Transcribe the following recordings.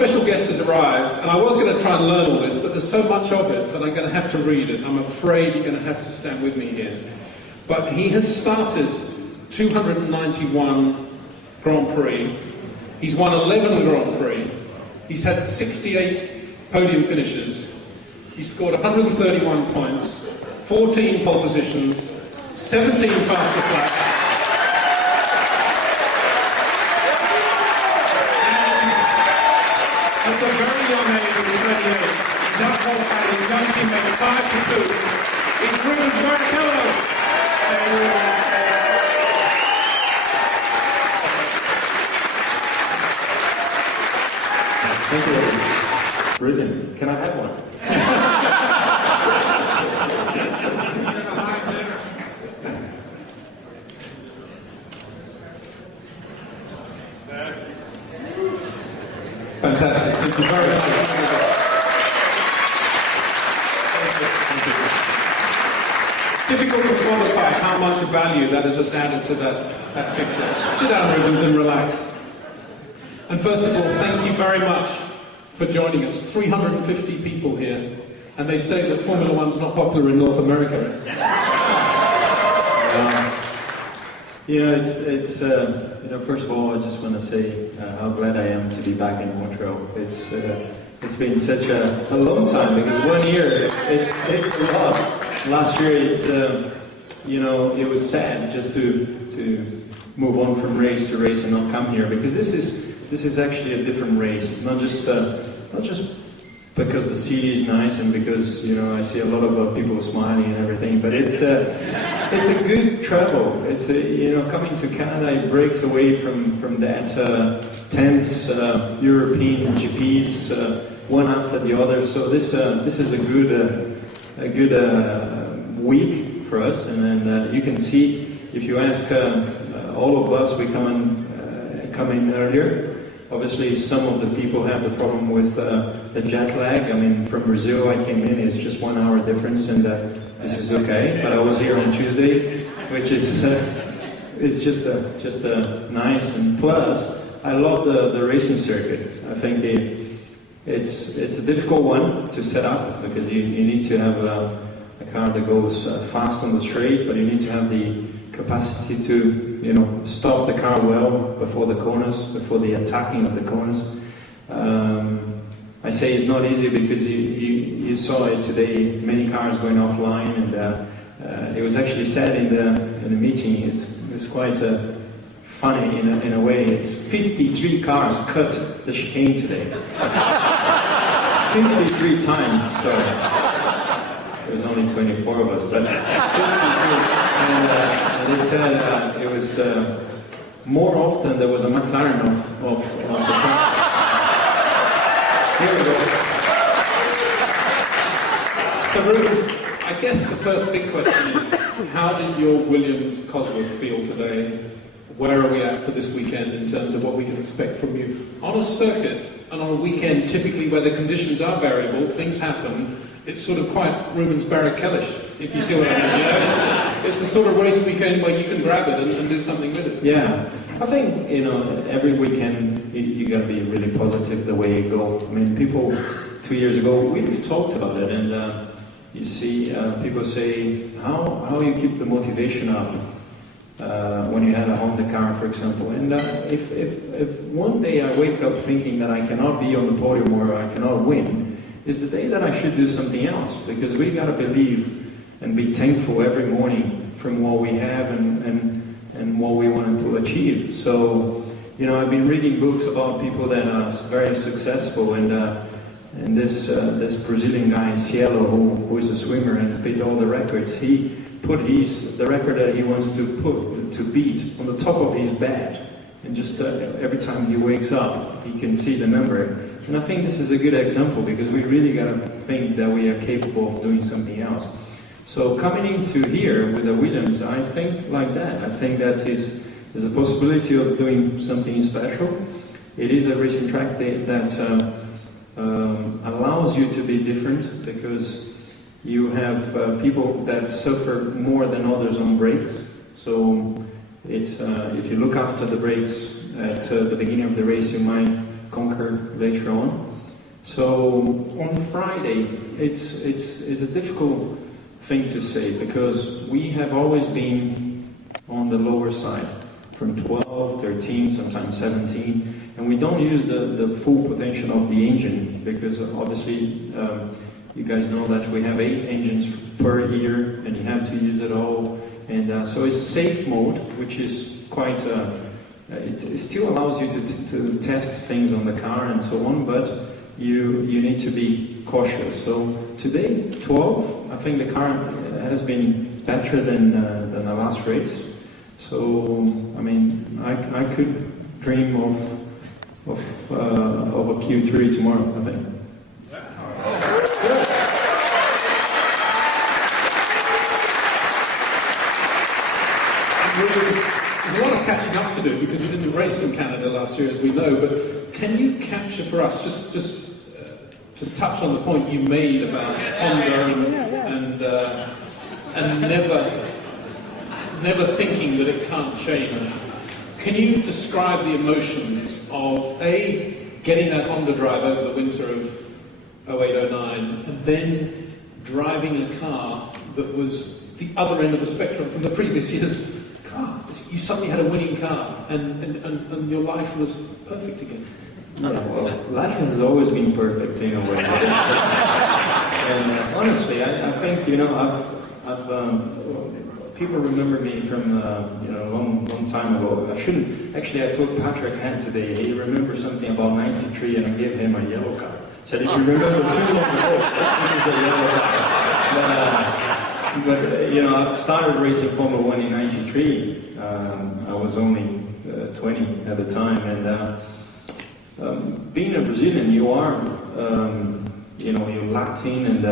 special guest has arrived, and I was going to try and learn all this, but there's so much of it that I'm going to have to read it. I'm afraid you're going to have to stand with me here. But he has started 291 Grand Prix. He's won 11 Grand Prix. He's had 68 podium finishes. He's scored 131 points, 14 pole positions, 17 faster flaps. At the very young age of 28, that qualified his young teammate 5-2. It's Rubens Barrachello. Thank you. Brilliant. Can I have one? Fantastic. Thank you very much. It's difficult to quantify how much value that has just added to that picture. Sit down, Rubens, and relax. And first of all, thank you very much for joining us. 350 people here, and they say that Formula One's not popular in North America. Yeah, it's first of all, I just want to say how glad I am to be back in Montreal. It's been such a long time, because 1 year, it's a lot. Last year, it was sad just to move on from race to race and not come here, because this is actually a different race, not just because the city is nice and because I see a lot of people smiling and everything, but it's a good travel. It's coming to Canada, it breaks away from that tense European GPs one after the other. So this is a good week for us, and then you can see, if you ask all of us, we come in earlier. Obviously, some of the people have the problem with the jet lag. I mean, from Brazil I came in, it's just 1 hour difference, and this is okay. But I was here on Tuesday, which is just nice. And plus, I love the racing circuit. I think it's a difficult one to set up, because you need to have a car that goes fast on the straight, but you need to have the capacity to stop the car well before the corners, before the attacking of the corners. I say it's not easy because you saw it today, many cars going offline, and it was actually said in the meeting. It's quite funny in a way. It's 53 cars cut the chicane today. 53 times. So there was only 24 of us, but 53. And they said it was more often there was a McLaren of the car. Here we go. So, Rubens, I guess the first big question is, how did your Williams Cosworth feel today? Where are we at for this weekend in terms of what we can expect from you? On a circuit and on a weekend, typically where the conditions are variable, things happen. It's sort of quite Rubens Barrachellish, if you see what I mean. It's a sort of race weekend where you can grab it and do something with it. Yeah, I think every weekend you got to be really positive the way you go. I mean, people 2 years ago we've talked about it, and you see people say how you keep the motivation up when you have a Honda car, for example. And if one day I wake up thinking that I cannot be on the podium or I cannot win, is the day that I should do something else, because we got to believe and be thankful every morning from what we have and what we want to achieve. So, I've been reading books about people that are very successful, and this Brazilian guy, Cielo, who is a swimmer and beat all the records, he put the record that he wants to beat on the top of his bed, and just every time he wakes up, he can see the number. And I think this is a good example, because we really got to think that we are capable of doing something else. So coming into here with the Williams, I think like that. I think that there's a possibility of doing something special. It is a racing track that allows you to be different, because you have people that suffer more than others on brakes. So it's if you look after the brakes at the beginning of the race, you might conquer later on. So on Friday, it's a difficult thing to say because we have always been on the lower side, from 12, 13, sometimes 17, and we don't use the full potential of the engine because obviously you guys know that we have 8 engines per year and you have to use it all, and so it's a safe mode, which is quite it still allows you to test things on the car and so on, but you need to be cautious. So today, 12, I think the car has been better than the last race. So I mean, I could dream of a Q3 tomorrow, I think. There's a lot of catching up to do because we didn't race in Canada last year, as we know. But can you capture for us just to touch on the point you made about Honda and never thinking that it can't change? Can you describe the emotions of getting that Honda drive over the winter of 08-09 and then driving a car that was the other end of the spectrum from the previous year's car? You suddenly had a winning car and your life was perfect again. Yeah, well, life has always been perfect in a way. And honestly, I think, I've people remember me from a long time ago. I told Patrick Hand today, he remembers something about 93 and I gave him a yellow car. I said, if you remember 2 months ago, this is the yellow car. But I started racing Formula 1 in 93. I was only 20 at the time, and being a Brazilian, you are, you're Latin, and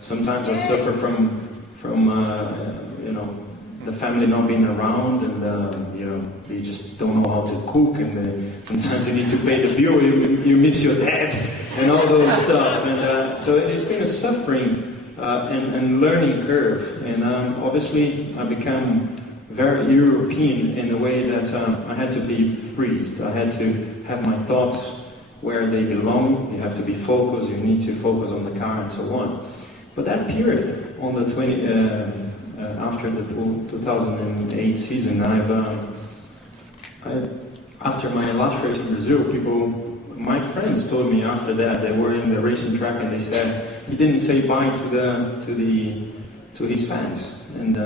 sometimes I suffer from the family not being around, and you just don't know how to cook, and sometimes you need to pay the bill, you miss your dad, and all those stuff, and so it's been a suffering and learning curve, and obviously I became very European in the way that I had to be freezed. I had to have my thoughts where they belong. You have to be focused. You need to focus on the car and so on. But that period, on the after the 2008 season, after my last race in Brazil, my friends told me after that, they were in the racing track and they said he didn't say bye to his fans, and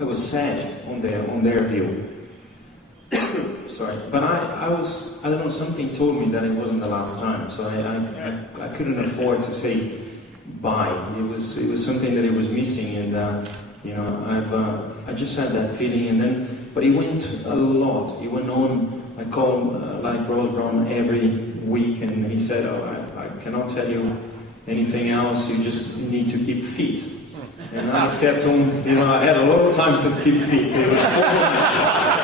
I was sad on their view. Sorry, but I don't know, something told me that it wasn't the last time, so I couldn't afford to say bye. It was something that it was missing, and I just had that feeling, but it went a lot. It went on. I called like Rose Brown every week, and he said, I cannot tell you anything else. You just need to keep fit. And I kept on, I had a lot of time to keep fit. It was 4 months.